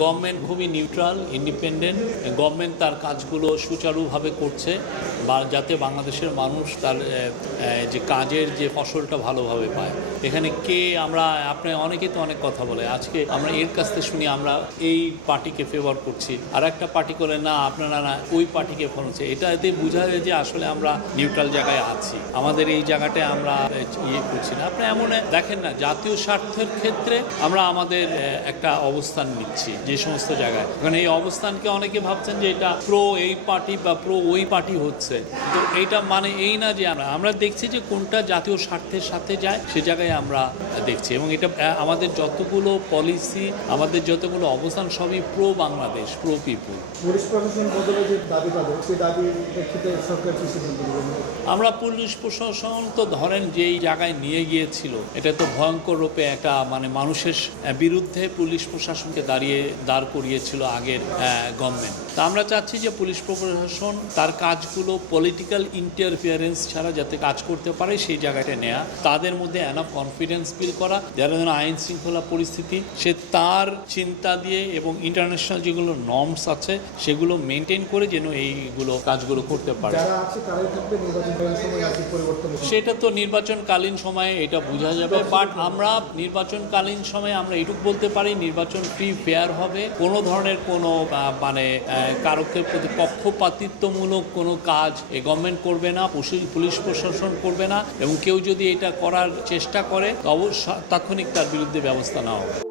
Government খুবই neutral, independent. Government তার কাজগুলো সুচারুভাবে করছে বা যাতে বাংলাদেশের মানুষ তার যে কাজের যে ফসলটা ভালোভাবে পায়। এখানে আপনি অনেকেই তো অনেক কথা বলে, আজকে আমরা এর কাছ থেকে শুনি আমরা এই পার্টিকে ফেভার করছি, আর একটা পার্টি করে না আপনারা না ওই পার্টিকে ফলো করছে। এতে বোঝা যায় যে আসলে আমরা নিউট্রাল জায়গায় আছি, আমাদের এই জায়গাটায় আমরা করছি না। আপনি এমন দেখেন না, জাতীয় স্বার্থের ক্ষেত্রে আমরা আমাদের একটা অবস্থান নিচ্ছি যে সমস্ত জায়গায়। কারণ এই অবস্থানকে অনেকে ভাবছেন যে এটা প্রো এই পার্টি বা প্রো ওই পার্টি হচ্ছে, তো এইটা মানে এই না যে আমরা দেখছি যে কোনটা জাতীয় স্বার্থের সাথে যায় সে জায়গায় আমরা দেখছি। এবং এটা আমাদের যতগুলো পলিসি, আমাদের যতগুলো অবস্থান সবই প্রো বাংলাদেশ, প্রো পিপুল। পুলিশ প্রশাসন বদলে যে দাবি পাবে সেই দাবি প্রেক্ষিতে সরকার কি সিদ্ধান্ত নেবে? আমরা পুলিশ প্রশাসন তো ধরেন যেই জায়গায় নিয়ে গিয়েছিল, এটা তো ভয়ঙ্কর রূপে একটা মানে মানুষের বিরুদ্ধে পুলিশ প্রশাসনকে দাঁড় করিয়েছিল আগের গভর্নমেন্ট। তা আমরা চাচ্ছি যে পুলিশ প্রশাসন তার কাজগুলো পলিটিক্যাল ইন্টারফিয়ারেন্স ছাড়া যাতে কাজ করতে পারে সেই জায়গাটা নেয়া, তাদের মধ্যে এনাফ কনফিডেন্স বিল করা, যারা যেন আইন শৃঙ্খলা পরিস্থিতি সে তার চিন্তা দিয়ে এবং ইন্টারন্যাশনাল যেগুলো নর্মস আছে সেগুলো মেনটেন করে যেন এইগুলো কাজগুলো করতে পারে। সেটা তো নির্বাচনকালীন সময়ে এটা বোঝা যাবে, বাট আমরা নির্বাচনকালীন সময়ে আমরা এটুকু বলতে পারি নির্বাচন ফ্রি ফেয়ার হবে, কোনো ধরনের কোনো মানে কারকের প্রতি পক্ষপাতিত্বমূলক কোনো কাজ এই গভর্নমেন্ট করবে না, পুলিশ প্রশাসন করবে না, এবং কেউ যদি এটা করার চেষ্টা করে তাৎক্ষণিক তার বিরুদ্ধে ব্যবস্থা নেওয়া হবে।